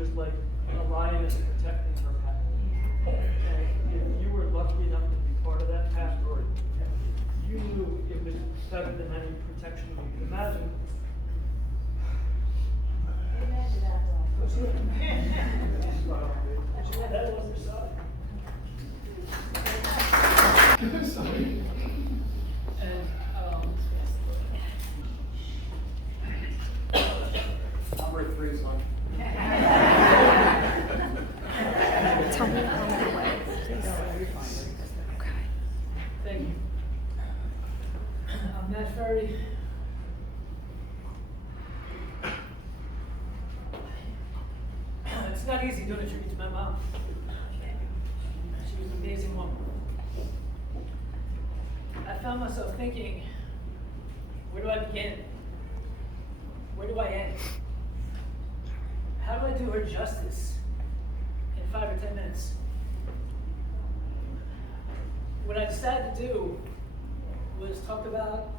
was like a lioness protecting her pack. And if you were lucky enough to be part of that pack, or you knew it was better than any protection you could imagine. That was her side. And Number 3 is on. Tell me on the way. Okay. thank you. I'm Matt Ferrie. It's not easy doing a tribute to my mom. She was an amazing woman. I found myself thinking, where do I begin? Where do I end? How do I do her justice in 5 or 10 minutes? What I decided to do was talk about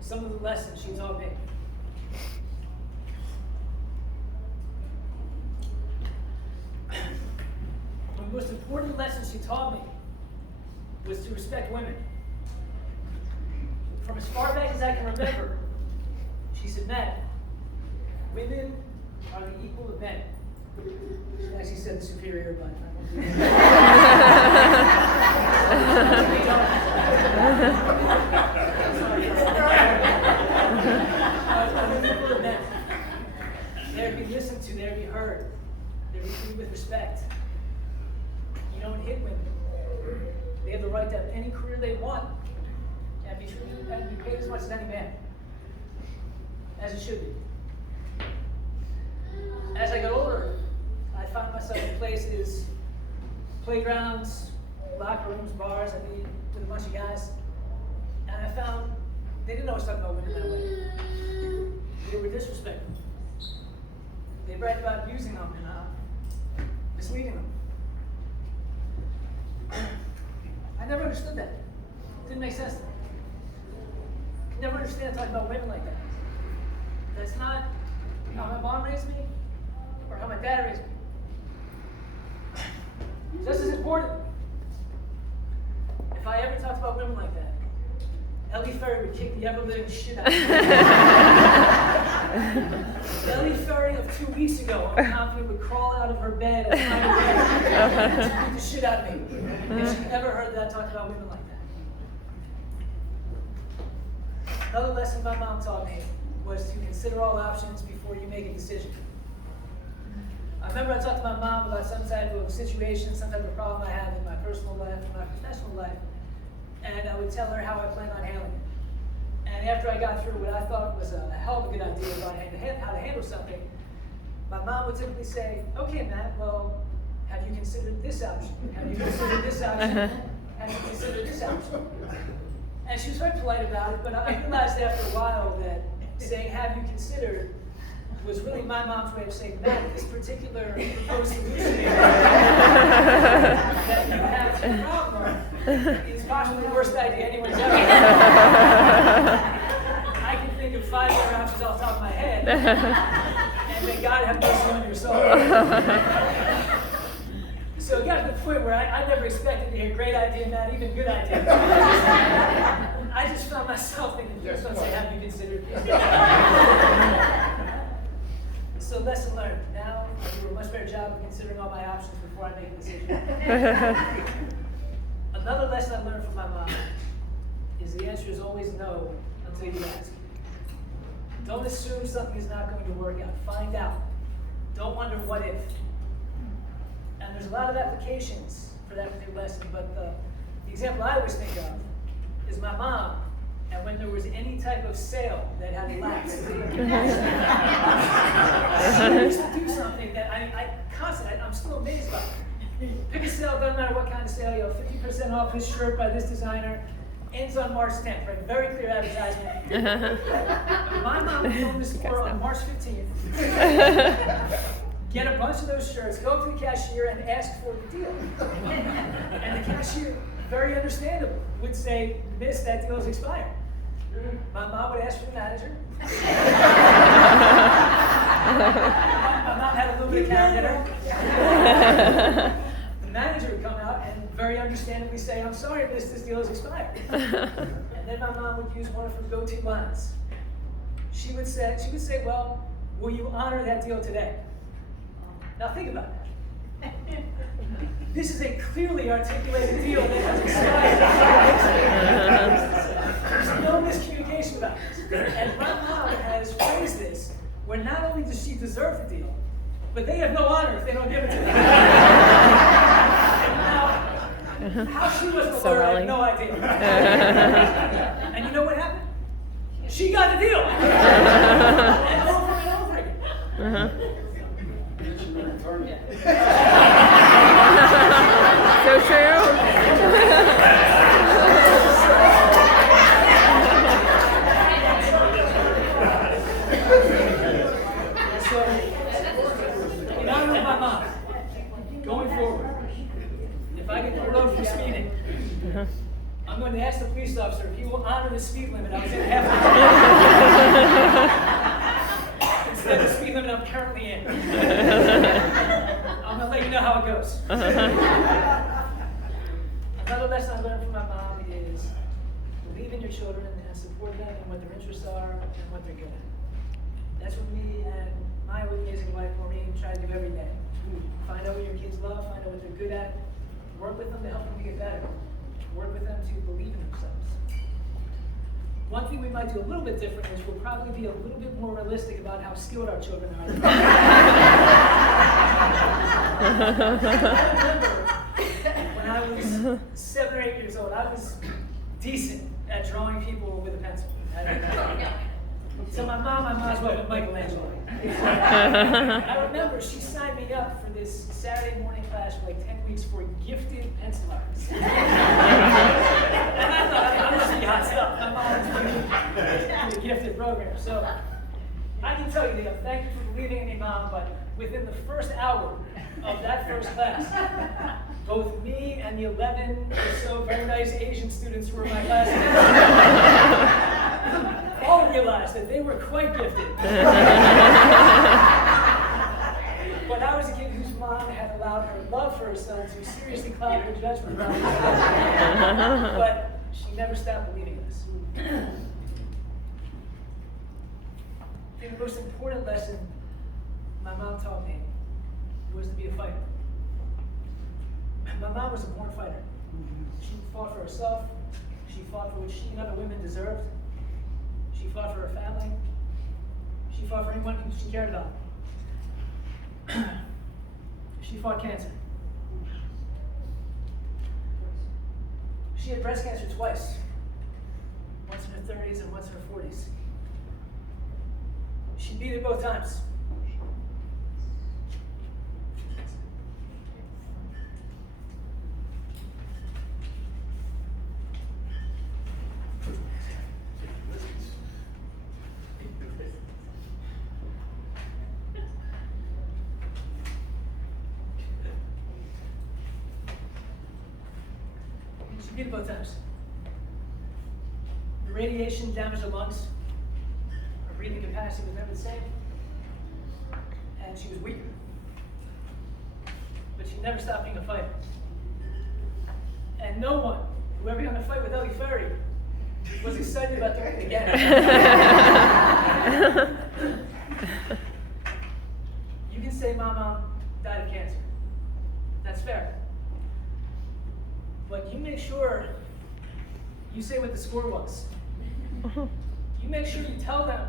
some of the lessons she taught me. One of the most important lessons she taught me was to respect women. From as far back as I can remember, she said, Matt, women are the equal of men. She actually said the superior, but I won't do that. Equal of men. They're to be listened to, they're to be heard, they're to be treated with respect. You don't hit women. They have the right to have any career they want and be treated and be paid as much as any man, as it should be. As I got older, I found myself in places, playgrounds, locker rooms, bars. I'd be with a bunch of guys, and I found they didn't always talk about women that way. They were disrespectful. They bragged about abusing them and misleading them. I never understood that. It didn't make sense to me. I never understand talking about women like that. That's not how my mom raised me or how my dad raised me. Just as important, if I ever talked about women like that, Ellie Ferrie would kick the ever-living shit out of me. Ellie Ferrie of 2 weeks ago, I'm confident, would crawl out of her bed at night to beat the shit out of me. If she ever heard that I talked about women like that. Another lesson my mom taught me was to consider all options before you make a decision. I remember I talked to my mom about some type of situation, some type of problem I had in my personal life, in my professional life, and I would tell her how I planned on handling it. And after I got through what I thought was a hell of a good idea about how to handle something, my mom would typically say, okay, Matt, well, have you considered this option? Have you considered this option? Have you considered this option? And she was very polite about it, but I realized after a while that saying, have you considered, was really my mom's way of saying, Matt, this particular proposed solution that you have to the problem is possibly the worst idea anyone's ever had. I can think of 5 other options off the top of my head, and may God have mercy on your soul. So it got to the point where I never expected to hear great idea, Matt, even good idea. I just found myself thinking, just don't say, have you considered? So lesson learned. Now I do a much better job of considering all my options before I make a decision. Another lesson I learned from my mom is the answer is always no until you ask. Don't assume something is not going to work out. Find out. Don't wonder what if. And there's a lot of applications for that particular lesson, but the example I always think of is my mom, and when there was any type of sale that had lapsed. She used to do something that I'm still amazed by. Pick a sale, doesn't matter what kind of sale, 50% off this shirt by this designer, ends on March 10th, right? Very clear advertisement. My mom would go in the store on March 15th, get a bunch of those shirts, go up to the cashier and ask for the deal. And the cashier, very understandable, would say, miss, that deal is expired. My mom would ask for the manager. My mom had a a little bit of character. The manager would come out and very understandably say, I'm sorry, miss, this deal is expired. And then my mom would use one of her go-to lines. She would say, well, will you honor that deal today? Now think about that. This is a clearly articulated deal that has expired. There's no miscommunication about this. And my mom has phrased this where not only does she deserve the deal, but they have no honor if they don't give it to them. Now, how she was a lawyer, I have no idea. And you know what happened? She got the deal. And over and over again. So true. So, in honor of my mom, going forward, if I get pulled over for speeding, I'm going to ask the police officer if he will honor the speed limit I was in half an hour instead of the speed limit I'm currently in. I'm going to let you know how it goes. Another lesson I learned from my mom is believe in your children and support them in what their interests are and what they're good at. That's what me and my amazing wife, Maureen, try to do every day. Find out what your kids love, find out what they're good at, work with them to help them to get better, work with them to believe in themselves. One thing we might do a little bit different is we'll probably be a little bit more realistic about how skilled our children are. I remember when I was 7 or 8 years old, I was decent at drawing people with a pencil. So my mom, I might as well with Michelangelo. I remember she signed me up for this Saturday morning class for like 10 weeks for gifted pencil artists. And I thought, I must be hot stuff. My mom was doing a gifted program. So I can tell you, Dale, thank you for believing in me, Mom, but within the first hour of that first class, both me and the 11 or so very nice Asian students who were in my class all realized that they were quite gifted. But I was a kid whose mom had allowed her love for her son to seriously cloud her judgment about his life. But she never stopped believing this. I think the most important lesson my mom taught me was to be a fighter. My mom was a born fighter. She fought for herself. She fought for what she and other women deserved. She fought for her family. She fought for anyone who she cared about. She fought cancer. She had breast cancer twice. Once in her 30s and once in her 40s. She beat it both times. She beat it both times. The radiation damaged her lungs. Her breathing capacity was never the same. And she was weaker. But she never stopped being a fighter. And no one who ever got in a fight with Ellie Ferrie was excited about doing it again. You can say my mom died of cancer. That's fair. But you make sure you say what the score was. You make sure you tell them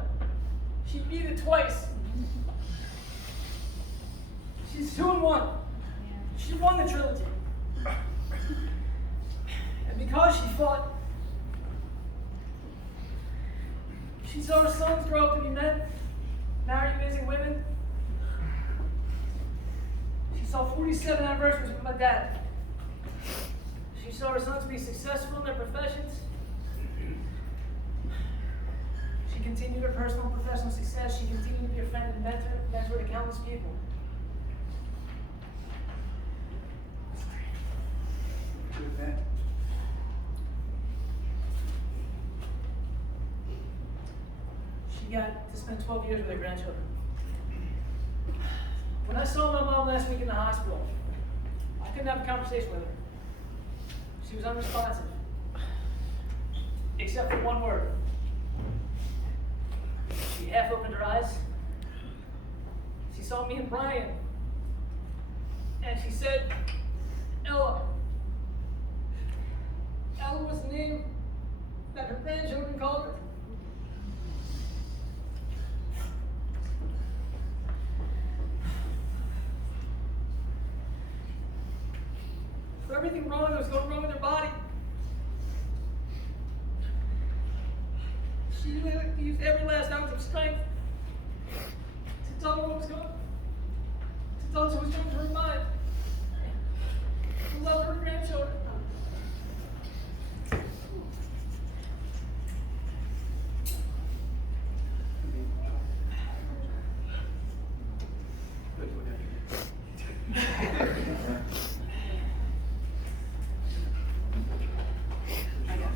she beat it twice. She's 2-1. She won the trilogy. And because she fought, she saw her sons grow up to be men, marry amazing women. She saw 47 anniversaries with my dad. She saw her sons be successful in their professions. She continued her personal and professional success. She continued to be a friend and mentor to countless people. Good man. She She got to spend 12 years with her grandchildren. When I saw my mom last week in the hospital, I couldn't have a conversation with her. She was unresponsive, except for one word. She half opened her eyes. She saw me and Brian, and she said, Ella. Ella was the name that her grandchildren called her. For everything wrong that was going wrong with her body, she used every last ounce of strength to tell me what was going on, to tell us what was going through her mind, to love her grandchildren.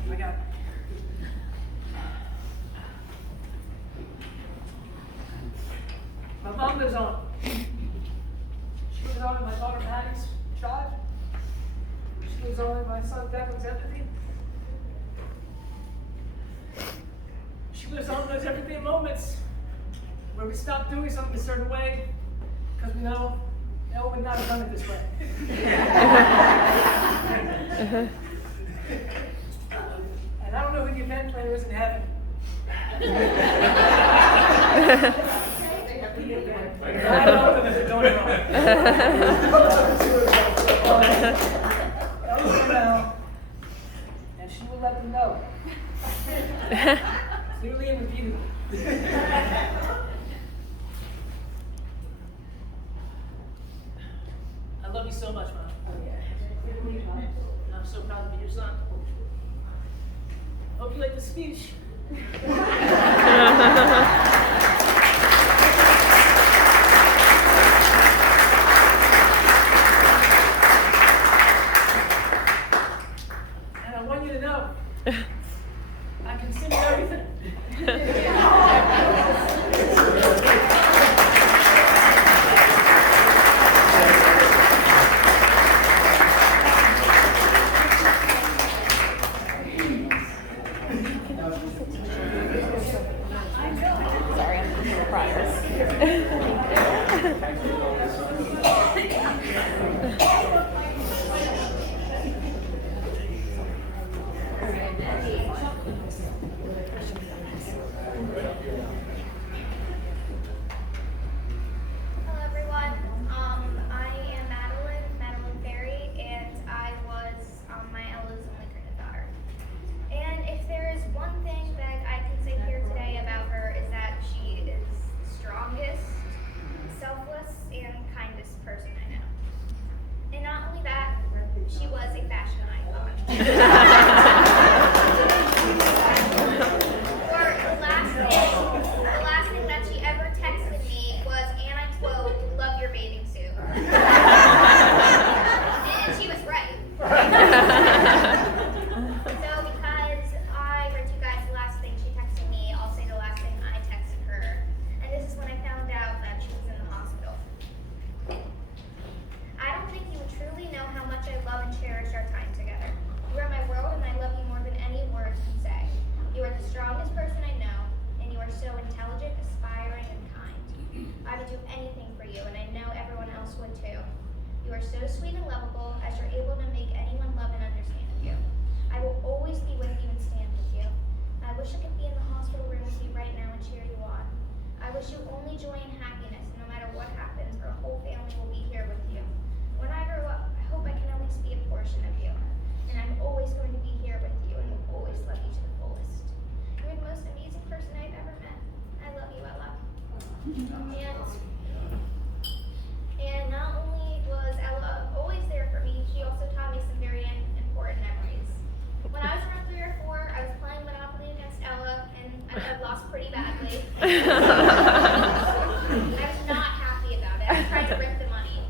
I got it. My mom lives on. She lives on in my daughter Maddie's charge. She lives on in my son Declan's empathy. She lives on in those everyday moments where we stop doing something a certain way because we know Elle would not have done it this way. And I don't know who the event planner is in heaven. I don't know them if they're doing it wrong. That was around, and she will let them know. Clearly and repeatedly. I love you so much, Mom. I'm so proud to be your son. Hope you like the speech. And I want you to know, I consider everything. Sorry, I'm surprised. Hello everyone. I am Madeline Ferrie, and I was my Ella's only granddaughter. And if there is one thing that I can say here today about her is that she is the strongest, selfless, and kindest person I know. And not only that, she was a fashion icon. Or the last thing that she ever texted me was, and I quote, "Love your bathing suit." And she was right. So because I read you guys the last thing she texted me, I'll say the last thing I texted her. And this is when I found out that she was in the hospital. I don't think you truly know how much I love and cherish our time together. You are my world, and I love you more than any words can say. You are the strongest person I know, and you are so intelligent, aspiring, and kind. I would do anything for you, and I know everyone else would too. You are so sweet and lovable, as you're able to make anyone love and understand you. I will always be with you and stand with you. I wish I could be in the hospital room with you right now and cheer you on. I wish you only joy and happiness, and no matter what happens, our whole family will be here with you. When I grow up, I hope I can at least be a portion of you. And I'm always going to be here with you and will always love you to the fullest. You're the most amazing person I've ever met. I love you, Ella. And not only was Ella always there for me, she also taught me some very important memories. When I was around 3 or 4, I was playing Monopoly against Ella, and I had lost pretty badly. I was not happy about it. I tried to rip the money.